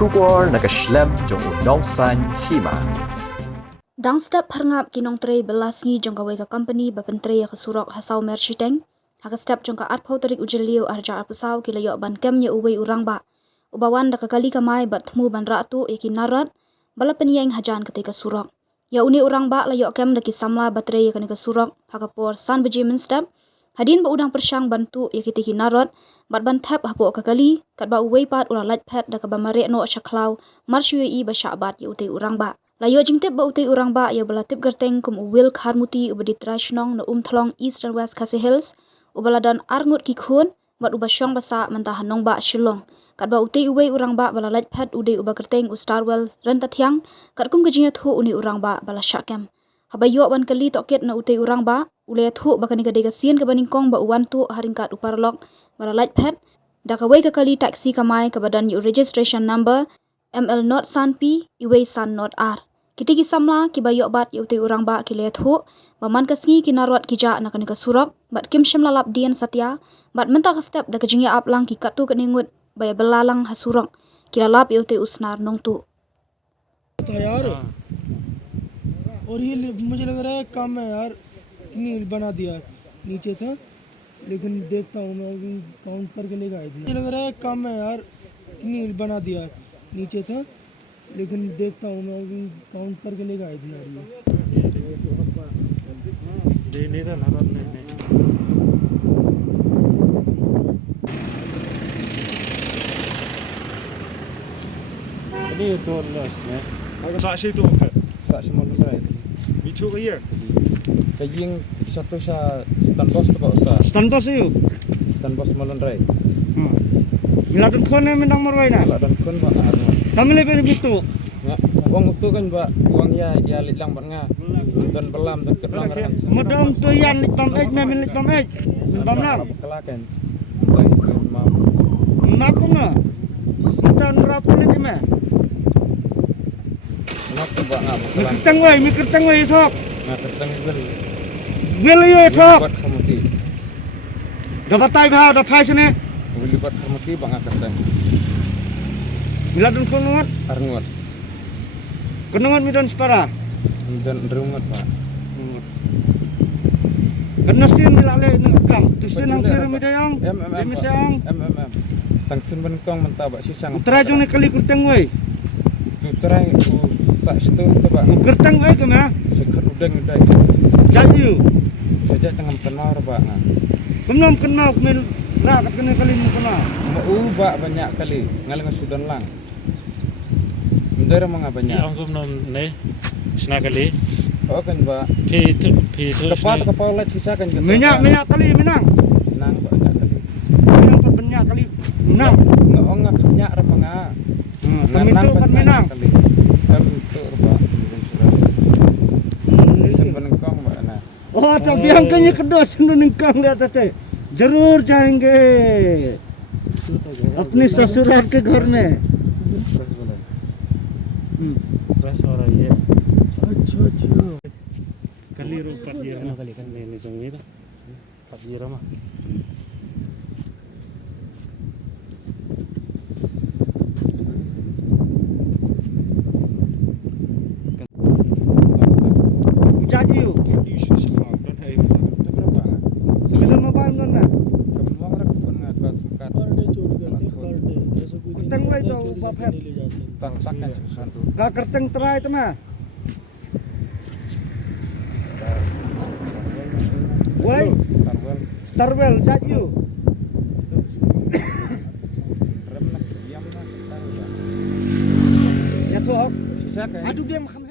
Shubor nakaslem jong unong san hima. Dang step harngap kinong tray belas ngi jong kawai ka company bapen tray ka surok hasau merchiteng. Haka step jong ka arpau tarik ujeliu arja arpasau kilayo ban kem nya uwei urang ba. Ubawan da kakali kamai bat temu ban ratu ikin narat bala peniyeng hajan ketika surok. Ya uni urang ba layo kem da kisamla baterai ka surok haka por san bejimen step. Hadin ba udang persyang bantu ikitiki narot bat ban tap hapo kakali kat ba uwei pat ura light pad da ka ba mare no syaklau marsyu i ba syabat ya utai urang ba. Layo jingtip ba utai urang ba ya bala tip gerteng kum uwil kharmuti ubadi trashnong na thlong east and west Khasi Hills ubala dan arngut ki khun bat uba syong basa mentah nong ba Shillong kat ba utai uwei urang ba bala light pad udai uba gerteng u Starwell renta thiang kat kum gejinya thu uni urang ba bala syakem habayo ban kali toket na utai urang ba ulay thu bakani ka degasien ka baningkong ba uwan tu haringkat uparlok bala light pad da kawai ka kali taxi kamai ka badan yu registration number ML not san P iwei san not R. Kiti kisamla ki bayok bat yu te urang ba ki let ho baman kasngi ki narwat ki ja nakani ka surok bat kim shim lalap dian satya bat menta ka step da kajingya ap lang ki katu kaningut baya belalang hasurok ki lalap yu te usnar nong tu. यार और ये मुझे लग रहा है कम है यार कितनी बना दिया नीचे था लेकिन देखता हूँ मैं अभी काउंट करके लेकर आई थी मुझे लग रहा है कम है यार कितनी बना दिया नीचे था लेकिन देखता हूँ मैं अभी काउंट करके लेकर आई थी यार ये नहीं रहा ना नहीं ini itu lasnya Saksi itu apa? tak semua lerai Itu apa ya? kaying satu sa standbos tu pak usah standbos itu standbos malenrai miladun kone menang marwai na kalau dan kun pak ada kami lebih begitu ya uang itu kan pak uang ya litlang pak nga dan belam dan ketlang kan madam tu yang litam ek na min litam ek litam nam kelakan entah mau naku na kita nerapu lagi mah nak pak nga mikir tengway sok nga ketang beli beli yo sok buat kamuti dapat tay bha dapat sini beli buat kamuti pak nga ketang miladun kunungat arngot kunungat midon separa dan derungot pak kena sin milale nengkam tu sin ang kiri midayang demisyang tangsin benkong mentah pak sisang terajung ni kali kurteng way terai sak situ tu pak kurteng way kena sekat udang udai jayu sejak tengah kenal pak belum kenal mil lah kat kena kali mu kena mau ubah banyak kali ngalang sudan lang mendera manga banyak angkum nom ne snakali oh kan pak pi tu tepat kepala sisa kan minyak kali menang nang banyak kali minyak banyak kali menang ngak banyak remanga kami tu kan menang kali kami tu pak sebenengkong pak na oh tapi angkanya kedos nengkam lihat tete जरूर जाएंगे अपने ससुराल के घर में press orang ye अच्छा kali ru 4 year na kali kan ni jong ni 4 year mah जाइयो Die is geslagen, dan heeft berapa sebelum mobil mana kemang rak phone nga ka sukat kurteng way to bapet tak kan satu ka kurteng terai tu mah way tarwal starwell jaइयो rem nak diam nak ya tu sisa kan aduh dia makan